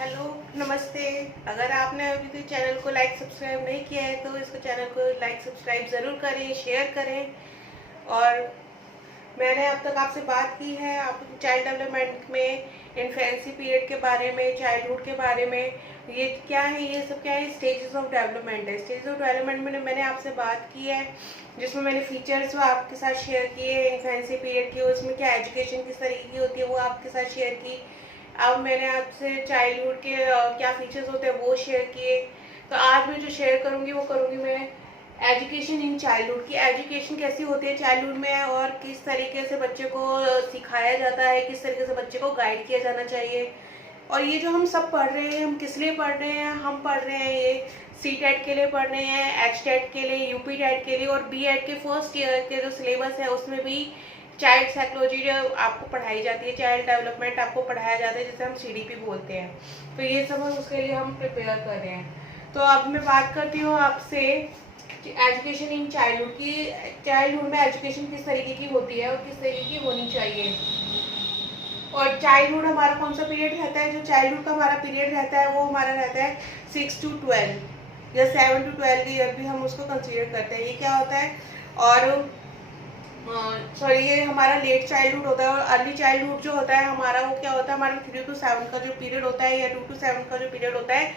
Hello, नमस्ते। अगर आपने अभी तक चैनल को लाइक सब्सक्राइब नहीं किया है तो इसको चैनल को लाइक सब्सक्राइब ज़रूर करें, शेयर करें। और मैंने अब तक आपसे बात की है आप चाइल्ड डेवलपमेंट में, इन्फेंसी पीरियड के बारे में, चाइल्डहुड के बारे में। ये क्या है, ये सब क्या है, स्टेजेस ऑफ डेवलपमेंट है। स्टेजेस ऑफ डेवलपमेंट में मैंने आपसे बात की है, जिसमें मैंने फीचर्स वो आपके साथ शेयर किए इन्फेंसी पीरियड के। उसमें क्या एजुकेशन किस तरीके की होती है वो आपके साथ शेयर की। अब मैंने आपसे चाइल्डहुड के क्या फीचर्स होते हैं वो शेयर किए। तो आज मैं जो शेयर करूँगी वो करूँगी मैं एजुकेशन इन चाइल्डहुड की। एजुकेशन कैसी होती है चाइल्डहुड में और किस तरीके से बच्चे को सिखाया जाता है, किस तरीके से बच्चे को गाइड किया जाना चाहिए। और ये जो हम सब पढ़ रहे हैं, हम किस लिए पढ़ रहे हैं? हम पढ़ रहे हैं ये सी टेट के लिए पढ़ रहे हैं, एच टेट के लिए, यूपी टेट के लिए, और बी एड के फर्स्ट ईयर के जो सिलेबस है उसमें भी चाइल्ड साइकोलॉजी जो आपको पढ़ाई जाती है, चाइल्ड डेवलपमेंट आपको पढ़ाया जाता है, जिसे हम सीडीपी बोलते हैं। तो ये सब हम उसके लिए हम प्रिपेयर कर रहे हैं। तो अब मैं बात करती हूँ आपसे एजुकेशन इन चाइल्डहुड की। चाइल्डहुड में एजुकेशन किस तरीके की होती है और किस तरीके की होनी चाहिए। और चाइल्डहुड हमारा कौन सा पीरियड रहता है? जो चाइल्डहुड का हमारा पीरियड रहता है वो हमारा रहता है 6 to 12 या 7 to 12 ईयर भी हम उसको कंसीडर करते हैं। ये क्या होता है? और सॉरी, ये हमारा लेट चाइल्डहुड होता है। और अर्ली चाइल्डहुड जो होता है हमारा, वो क्या होता है, हमारा 3 to 7 का जो पीरियड होता है या 2 to 7 का जो पीरियड होता है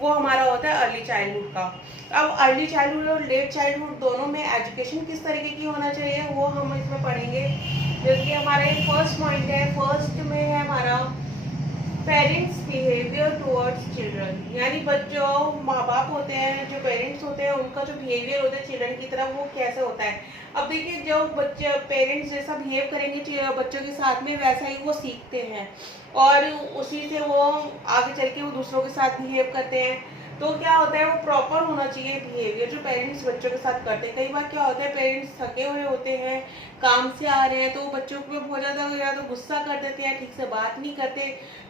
वो हमारा होता है अर्ली चाइल्डहुड का। अब अर्ली चाइल्डहुड और लेट चाइल्डहुड दोनों में एजुकेशन किस तरीके की होना चाहिए वो हम इसमें पढ़ेंगे। जैसे कि हमारा ये फर्स्ट पॉइंट है, फर्स्ट में है हमारा पेरेंट्स बिहेवियर टुवर्ड्स चिल्ड्रन। यानी जो माँ बाप होते हैं, जो पेरेंट्स होते हैं, उनका जो बिहेवियर होता है चिल्ड्रन की तरफ वो कैसे होता है। अब देखिए, जो बच्चे पेरेंट्स जैसा बिहेव करेंगे बच्चों के साथ में, वैसा ही वो सीखते हैं और उसी से वो आगे चल के वो दूसरों के साथ बिहेव करते हैं। तो क्या होता है, वो प्रॉपर होना चाहिए बिहेवियर जो पेरेंट्स बच्चों के साथ करते हैं। कई बार क्या होता है, पेरेंट्स थके हुए होते हैं, काम से आ रहे हैं, तो बच्चों को बहुत ज़्यादा या तो गुस्सा कर देते हैं, ठीक से बात नहीं करते,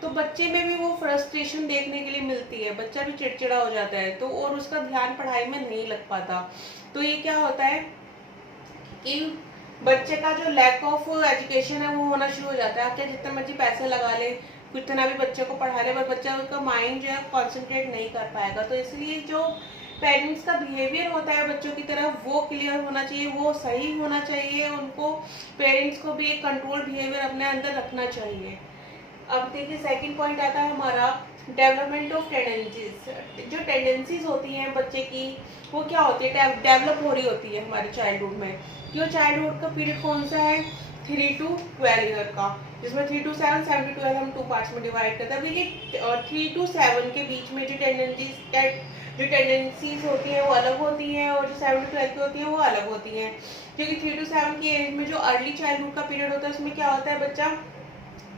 तो बच्चे में भी वो फ्रस्ट्रेशन देखने के लिए मिलती है, बच्चा भी चिड़चिड़ा हो जाता है, तो और उसका ध्यान पढ़ाई में नहीं लग पाता। तो ये क्या होता है कि बच्चे का जो लैक ऑफ एजुकेशन है वो होना शुरू हो जाता है। आप चाहे जितना मर्जी पैसे लगा ले, कितना भी बच्चे को पढ़ा ले, पर बच्चा उसका माइंड जो है कॉन्सेंट्रेट नहीं कर पाएगा। तो इसलिए जो पेरेंट्स का बिहेवियर होता है बच्चों की तरफ वो क्लियर होना चाहिए, वो सही होना चाहिए। उनको पेरेंट्स को भी एक कंट्रोल बिहेवियर अपने अंदर रखना चाहिए। अब देखिए, सेकंड पॉइंट आता है हमारा डेवलपमेंट ऑफ टेंडेंसीज। जो टेंडेंसीज होती हैं बच्चे की वो क्या होती है, डेवलप हो रही होती है हमारे चाइल्डहुड में। जो चाइल्डहुड का पीरियड कौन सा है? 3 to 12 ईयर का, जिसमें 3 to 7, 7 to 12 हम 2 पार्ट्स में डिवाइड करते हैं। देखिए, 3 to 7 के बीच में जो टेंडेंसीज होती हैं वो अलग होती हैं, और जो 7 to 12 की होती हैं वो अलग होती हैं। क्योंकि 3 to 7 की एज में जो अर्ली चाइल्डहुड का पीरियड होता है उसमें क्या होता है, बच्चा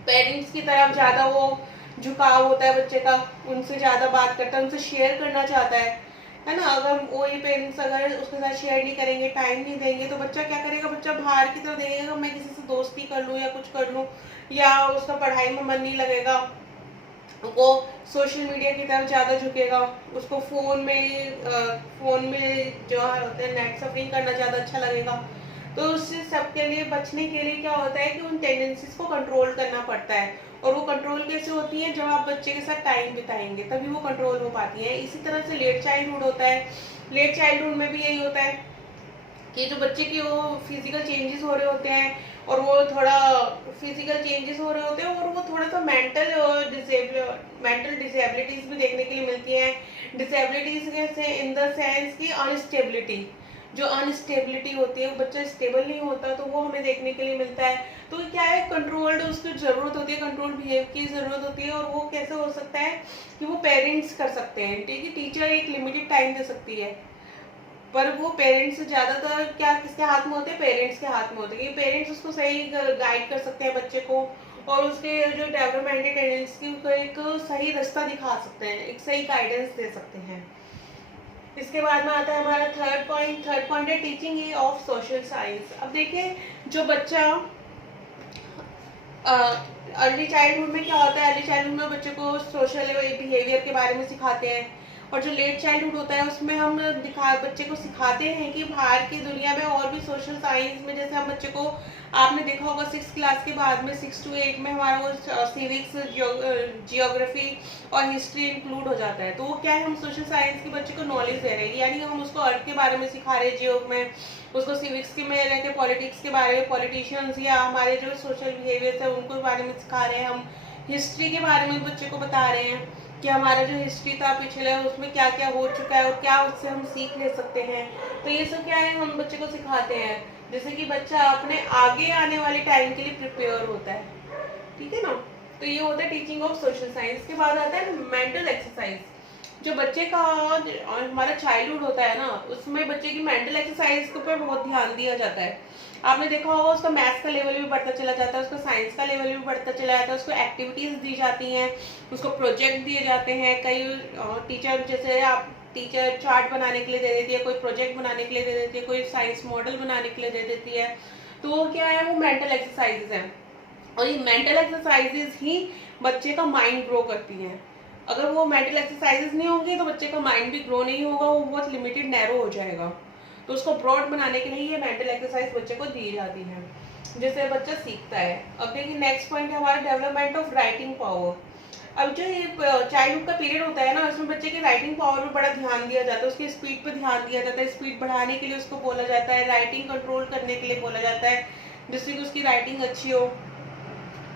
पेरेंट्स की तरफ ज़्यादा वो झुकाव होता है बच्चे का, उनसे ज़्यादा बात करता है, उनसे शेयर करना चाहता है ना। अगर वही पेरेंट्स अगर उसके साथ शेयर नहीं करेंगे, टाइम नहीं देंगे, तो बच्चा क्या करेगा, बच्चा बाहर की तरफ देखेगा, मैं किसी से दोस्ती कर लूँ या कुछ कर लूँ, या उसका पढ़ाई में मन नहीं लगेगा, वो सोशल मीडिया की तरफ ज़्यादा झुकेगा, उसको फ़ोन में जो होते हैं नेट सर्फिंग करना ज़्यादा अच्छा लगेगा। तो उससे सबके लिए बचने के लिए क्या होता है कि उन टेंडेंसीज को कंट्रोल करना पड़ता है। और वो कंट्रोल कैसे होती है? जब आप बच्चे के साथ टाइम बिताएंगे तभी वो कंट्रोल हो पाती है। इसी तरह से लेट चाइल्डहुड होता है। लेट चाइल्डहुड में भी यही होता है कि जो बच्चे की वो फिजिकल चेंजेस हो रहे होते हैं, और वो थोड़ा फिजिकल चेंजेस हो रहे होते हैं, और वो थोड़ा सा मेंटल डिसेबिलिटीज भी देखने के लिए मिलती हैं। डिसेबिलिटीज से इन द सेंस की अनस्टेबिलिटी, जो अनस्टेबिलिटी होती है, वो बच्चा स्टेबल नहीं होता, तो वो हमें देखने के लिए मिलता है। तो क्या है, कंट्रोल्ड उसकी ज़रूरत होती है, कंट्रोल बिहेव की ज़रूरत होती है। और वो कैसे हो सकता है कि वो पेरेंट्स कर सकते हैं, ठीक है, टीचर एक लिमिटेड टाइम दे सकती है, पर वो पेरेंट्स से ज़्यादातर क्या किसके हाथ में होते हैं? पेरेंट्स के हाथ में होते हैं। पेरेंट्स उसको सही गाइड कर सकते हैं बच्चे को, और उसके जो डेवलपमेंटल टेंडेंसी को एक सही रास्ता दिखा सकते हैं, एक सही गाइडेंस दे सकते हैं। इसके बाद में आता है हमारा थर्ड पॉइंट है टीचिंग ऑफ सोशल साइंस। अब देखिए, जो बच्चा अर्ली चाइल्डहुड में क्या होता है, अर्ली चाइल्डहुड में बच्चे को सोशल बिहेवियर के बारे में सिखाते हैं, और जो लेट चाइल्डहुड होता है उसमें हम बच्चे को सिखाते हैं कि बाहर की दुनिया में और भी सोशल साइंस में, जैसे हम बच्चे को, आपने देखा होगा 6 क्लास के बाद में 6 to 8 में हमारा वो सिविक्स, जियोग्राफी और हिस्ट्री इंक्लूड हो जाता है। तो वो क्या है, हम सोशल साइंस के बच्चे को नॉलेज दे रहे हैं, यानी हम उसको अर्थ के बारे में सिखा रहे हैं जियो में, उसको सिविक्स के में रह के पॉलिटिक्स के बारे में, पॉलिटिशियंस या हमारे जो सोशल बिहेवियर्स है उनको बारे में सिखा रहे हैं, हम हिस्ट्री के बारे में बच्चे को बता रहे हैं कि हमारा जो हिस्ट्री था पिछले उसमें क्या क्या हो चुका है और क्या उससे हम सीख ले सकते हैं। तो ये सब क्या है, हम बच्चे को सिखाते हैं, जैसे कि बच्चा अपने आगे आने वाले टाइम के लिए प्रिपेयर होता है, ठीक है ना। तो ये होता है टीचिंग ऑफ सोशल साइंस। के बाद आता है मेंटल एक्सरसाइज। जो बच्चे का हमारा चाइल्डहुड होता है ना, उसमें बच्चे की मेंटल एक्सरसाइज के ऊपर बहुत ध्यान दिया जाता है। आपने देखा होगा उसका मैथ्स का लेवल भी बढ़ता चला जाता है, उसका साइंस का लेवल भी बढ़ता चला जाता है, उसको एक्टिविटीज दी जाती हैं, उसको प्रोजेक्ट दिए जाते हैं। कई टीचर, जैसे आप टीचर चार्ट बनाने के लिए दे देती है, कोई प्रोजेक्ट बनाने के लिए दे देती है, कोई साइंस मॉडल बनाने के लिए दे देती है। तो वो क्या है, वो मेंटल एक्सरसाइजेज है, और ये मेंटल एक्सरसाइजेज ही बच्चे का माइंड ग्रो करती हैं। अगर वो मेंटल एक्सरसाइजेज नहीं होंगी तो बच्चे का माइंड भी ग्रो नहीं होगा, वो बहुत लिमिटेड नैरो हो जाएगा। तो उसको ब्रॉड बनाने के लिए ये मेंटल एक्सरसाइज बच्चे को दी जाती है, जिससे बच्चा सीखता है। अब देखिए नेक्स्ट पॉइंट है हमारा डेवलपमेंट ऑफ राइटिंग पावर। अब जो ये चाइल्डहुड का पीरियड होता है ना, उसमें बच्चे की राइटिंग पावर पर बड़ा ध्यान दिया जाता है, उसकी स्पीड पर ध्यान दिया जाता है, स्पीड बढ़ाने के लिए उसको बोला जाता है, राइटिंग कंट्रोल करने के लिए बोला जाता है, जिससे कि उसकी राइटिंग अच्छी हो।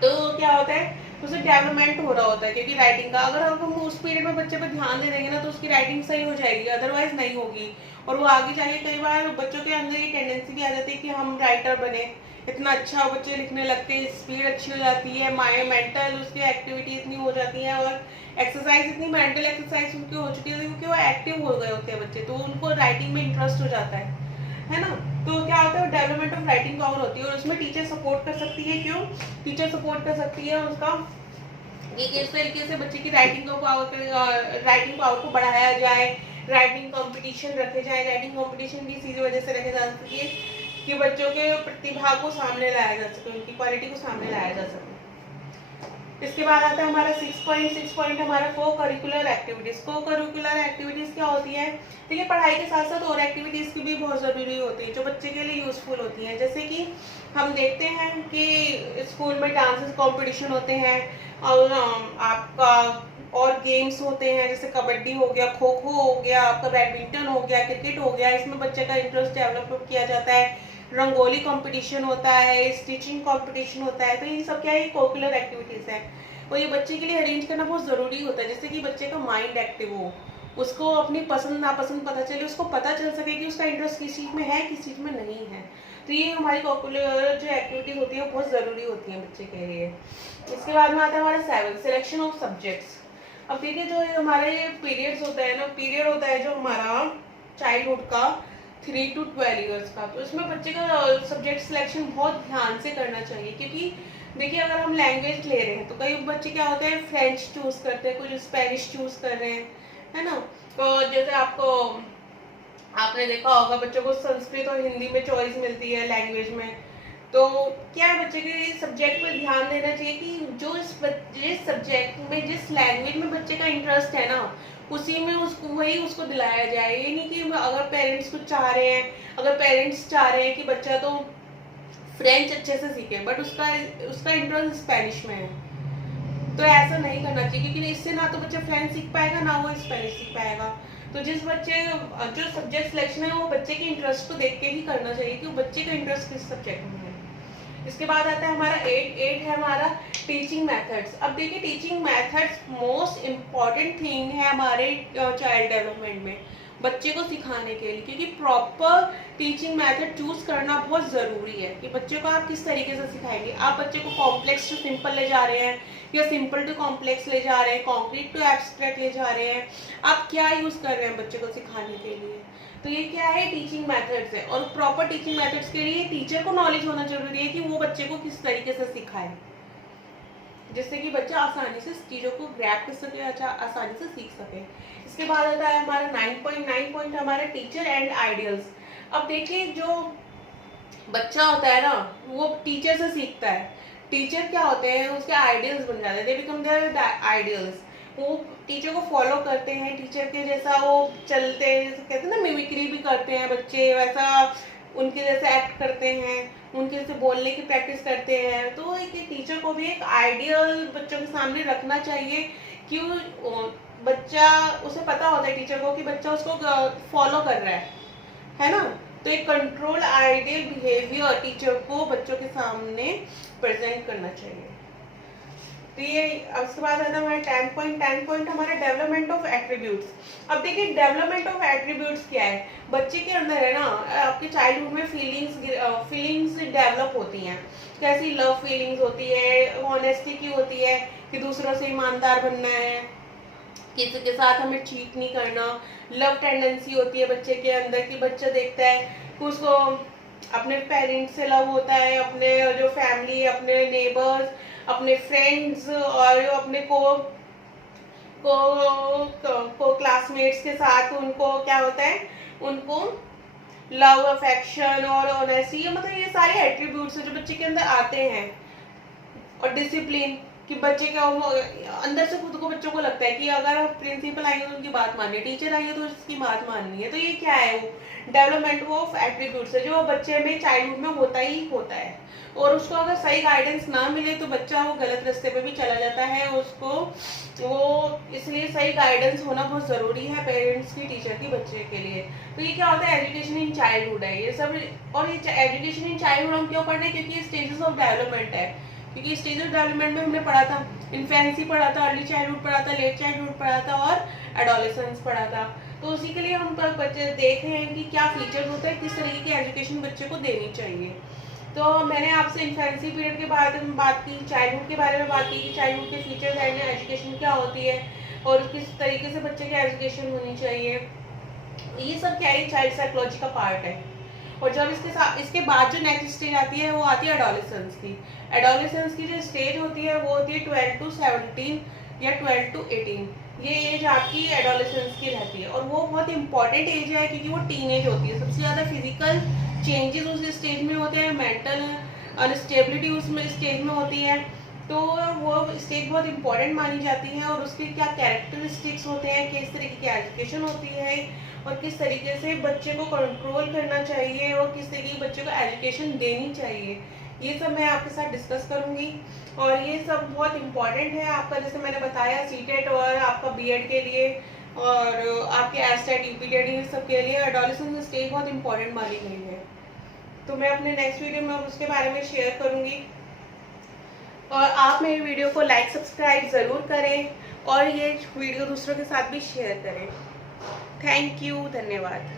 तो क्या होता है, उसे डेवलपमेंट हो रहा होता है, क्योंकि राइटिंग का अगर हम उस पीरियड में बच्चे पे ध्यान दे देंगे ना तो उसकी राइटिंग सही हो जाएगी, अदरवाइज नहीं होगी। और वो आगे जाके कई बार बच्चों के अंदर ये टेंडेंसी भी आ जाती है कि हम राइटर बने, इतना अच्छा बच्चे लिखने लगते हैं, स्पीड अच्छी हो जाती है, मेंटल उसकी एक्टिविटी इतनी हो जाती है, और एक्सरसाइज इतनी मेंटल एक्सरसाइज उनकी हो चुकी है क्योंकि वो एक्टिव हो गए होते हैं बच्चे, तो उनको राइटिंग में इंटरेस्ट हो जाता है ना। तो क्या होता है, डेवलपमेंट ऑफ राइटिंग पावर होती है, और उसमें टीचर सपोर्ट कर सकती है। क्यों टीचर सपोर्ट कर सकती है, उसका ये किस तरीके से बच्चे की राइटिंग पावर को बढ़ाया जाए, राइटिंग कंपटीशन रखे जाए। राइटिंग कंपटीशन भी इसी वजह से रखे जा सकती है कि बच्चों के प्रतिभा को सामने लाया जा सके, उनकी क्वालिटी को सामने लाया जा सके। इसके बाद आता है हमारा 6 पॉइंट हमारा को करिकुलर एक्टिविटीज। को करिकुलर एक्टिविटीज क्या होती है, देखिए पढ़ाई के साथ साथ और एक्टिविटीज की भी बहुत जरूरी होती है जो बच्चे के लिए यूजफुल होती हैं। जैसे कि हम देखते हैं कि स्कूल में डांसेस कंपटीशन होते हैं, और आपका और गेम्स होते हैं, जैसे कबड्डी हो गया, खो खो हो गया, आपका बैडमिंटन हो गया, क्रिकेट हो गया, इसमें बच्चे का इंटरेस्ट डेवलप किया जाता है। रंगोली कंपटीशन होता है, स्टिचिंग कंपटीशन होता है। तो ये सब क्या है, करिकुलर एक्टिविटीज है, और ये बच्चे के लिए अरेंज करना बहुत जरूरी होता है, जिससे कि बच्चे का माइंड एक्टिव हो, उसको अपनी पसंद नापसंद पता चले, उसको पता चल सके कि उसका इंटरेस्ट किस चीज में है, किस चीज में नहीं है। तो ये हमारी करिकुलर जो एक्टिविटीज होती है बहुत जरूरी होती है बच्चे के लिए। इसके बाद में आता है हमारा 7 सिलेक्शन ऑफ सब्जेक्ट्स। अब देखिए जो हमारे पीरियड्स होता है ना, पीरियड होता है जो हमारा चाइल्डहुड का 3 to 12 ईयर्स का, तो इसमें बच्चे का सब्जेक्ट सिलेक्शन बहुत ध्यान से करना चाहिए। क्योंकि देखिए अगर हम लैंग्वेज ले रहे हैं तो कई बच्चे क्या होते हैं, फ्रेंच चूज करते हैं, कुछ स्पेनिश चूज कर रहे हैं, है ना। तो जैसे आपने देखा होगा बच्चों को संस्कृत और हिंदी में चॉइस मिलती है लैंग्वेज में। तो क्या है, बच्चे के सब्जेक्ट पर ध्यान देना चाहिए कि जिस सब्जेक्ट में, जिस लैंग्वेज में बच्चे का इंटरेस्ट है ना, उसी में उसको दिलाया जाए। ये नहीं कि अगर पेरेंट्स कुछ चाह रहे हैं, अगर पेरेंट्स चाह रहे हैं कि बच्चा तो फ्रेंच अच्छे से सीखे बट उसका इंटरेस्ट स्पेनिश में है, तो ऐसा नहीं करना चाहिए, क्योंकि इससे ना तो बच्चा फ्रेंच सीख पाएगा ना वो स्पेनिश सीख पाएगा। तो जो सब्जेक्ट सिलेक्शन है वो बच्चे के इंटरेस्ट को देख के ही करना चाहिए कि बच्चे का इंटरेस्ट किस सब्जेक्ट में है। इसके बाद आता है हमारा 8 है हमारा टीचिंग मेथड्स। अब देखिए teaching methods most important thing है हमारे चाइल्ड डेवलपमेंट में, बच्चे को सिखाने के लिए, क्योंकि प्रॉपर टीचिंग मेथड चूज करना बहुत जरूरी है कि बच्चे को आप किस तरीके से सिखाएंगे। आप बच्चे को कॉम्प्लेक्स टू सिंपल ले जा रहे हैं, या सिंपल टू कॉम्प्लेक्स ले जा रहे हैं, कॉन्क्रीट टू एब्स्ट्रैक्ट ले जा रहे हैं, आप क्या यूज कर रहे हैं बच्चे को सिखाने के लिए। तो ये क्या है, टीचिंग मेथड्स है, और प्रॉपर टीचिंग मेथड्स के लिए टीचर को नॉलेज होना जरूरी है कि वो बच्चे को किस तरीके से सिखाए, जिससे कि बच्चा आसानी से चीजों को ग्रैब कर सके, अच्छा आसानी से सीख सके। इसके बाद आता है हमारा 9 पॉइंट हमारा टीचर एंड आइडियल्स। अब देखिए जो बच्चा होता है ना वो टीचर से सीखता है, टीचर क्या होते हैं उसके आइडियल्स बन जाते हैं, दे बिकम देयर आइडियल्स। वो टीचर को फॉलो करते हैं, टीचर के जैसा वो चलते हैं, कहते हैं ना मिमिक्री भी करते हैं बच्चे, वैसा उनके जैसे एक्ट करते हैं, उनके जैसे बोलने की प्रैक्टिस करते हैं। तो एक टीचर को भी एक आइडियल बच्चों के सामने रखना चाहिए कि बच्चा, उसे पता होता है टीचर को कि बच्चा उसको फॉलो कर रहा है ना। तो एक कंट्रोल आइडियल बिहेवियर टीचर को बच्चों के सामने प्रेजेंट करना चाहिए। तो ये उसके बाद आता है हमारे 10 पॉइंट हमारे डेवलपमेंट ऑफ एट्रीब्यूट्स। अब देखिए डेवलपमेंट ऑफ एट्रीब्यूट्स क्या है। बच्चे के अंदर है ना, आपके चाइल्डहुड में फीलिंग्स डेवलप होती हैं। कैसी लव फीलिंग्स होती है, ऑनेस्टी की होती है कि दूसरों से ईमानदार बनना है, किसी के साथ हमें चीट नहीं करना। लव टेंडेंसी होती है बच्चे के अंदर कि बच्चा देखता है कि उसको अपने पेरेंट्स से लव होता है, अपने जो फैमिली, अपने नेबर्स, अपने फ्रेंड्स और अपने को क्लासमेट्स के साथ उनको क्या होता है, उनको लव, अफेक्शन और ऑनेस्टी, मतलब ये सारे एट्रीब्यूट्स जो बच्चे के अंदर आते हैं। और डिसिप्लिन कि बच्चे का अंदर से खुद को बच्चों को लगता है कि अगर प्रिंसिपल आएंगे तो उनकी बात माननी है, टीचर आएंगे तो उसकी बात माननी है। तो ये क्या है, वो डेवलपमेंट ऑफ एट्रीब्यूट्स है जो बच्चे में चाइल्डहुड में होता ही होता है। और उसको अगर सही गाइडेंस ना मिले तो बच्चा वो गलत रास्ते पे भी चला जाता है। उसको वो इसलिए सही गाइडेंस होना बहुत ज़रूरी है पेरेंट्स की, टीचर की, बच्चे के लिए। तो ये क्या होता है, एजुकेशन इन चाइल्डहुड है ये सब। और ये एजुकेशन इन चाइल्डहुड हम क्यों पढ़ रहे हैं, क्योंकि ये स्टेजेस ऑफ डेवलपमेंट है। क्योंकि स्टेज ऑफ डेवलपमेंट में हमने पढ़ा था, इन्फेंसी पढ़ा था, अर्ली चाइल्डहुड पढ़ा था, लेट चाइल्डहुड पढ़ा था और एडोलेसेंस पढ़ा था। तो उसी के लिए हम बच्चे देख रहे हैं कि क्या फीचर्स होते हैं, किस तरीके की एजुकेशन बच्चे को देनी चाहिए। तो मैंने आपसे इन्फेंसी पीरियड के बारे में बात की, चाइल्डहुड के बारे में बात की कि चाइल्डहुड के फीचर्स एंड एजुकेशन क्या होती है और किस तरीके से बच्चे की एजुकेशन होनी चाहिए। ये सब क्या है, चाइल्ड साइकोलॉजी का पार्ट है। और जब इसके बाद जो नेक्स्ट स्टेज आती है वो आती है एडोलेसेंस की। एडोलेसेंस की जो स्टेज होती है वो होती है 12 to 17 या 12 to 18। ये एज आपकी एडोलेसेंस की रहती है और वो बहुत इंपॉर्टेंट एज है क्योंकि वो टीन एज होती है। सबसे ज़्यादा फिजिकल चेंजेस उस स्टेज में होते हैं, मेंटल अनस्टेबिलिटी उसमें स्टेज में होती है। तो वो स्टेज बहुत इंपॉर्टेंट मानी जाती है और उसके क्या कैरेक्टरिस्टिक्स होते हैं, किस तरीके की एजुकेशन होती है और किस तरीके से बच्चे को कंट्रोल करना चाहिए और किस तरीके की बच्चे को एजुकेशन देनी चाहिए, ये सब मैं आपके साथ डिस्कस करूंगी। और ये सब बहुत इम्पॉर्टेंट है आपका, जैसे मैंने बताया सीटेट और आपका बीएड के लिए और आपके एस्टेट, यूपीटेट, ये सब के लिए एडोलेसेंस स्टेज बहुत इंपॉर्टेंट मानी गई है। तो मैं अपने नेक्स्ट वीडियो में उसके बारे में शेयर करूंगी। और आप मेरी वीडियो को लाइक सब्सक्राइब ज़रूर करें और ये वीडियो दूसरों के साथ भी शेयर करें। थैंक यू, धन्यवाद।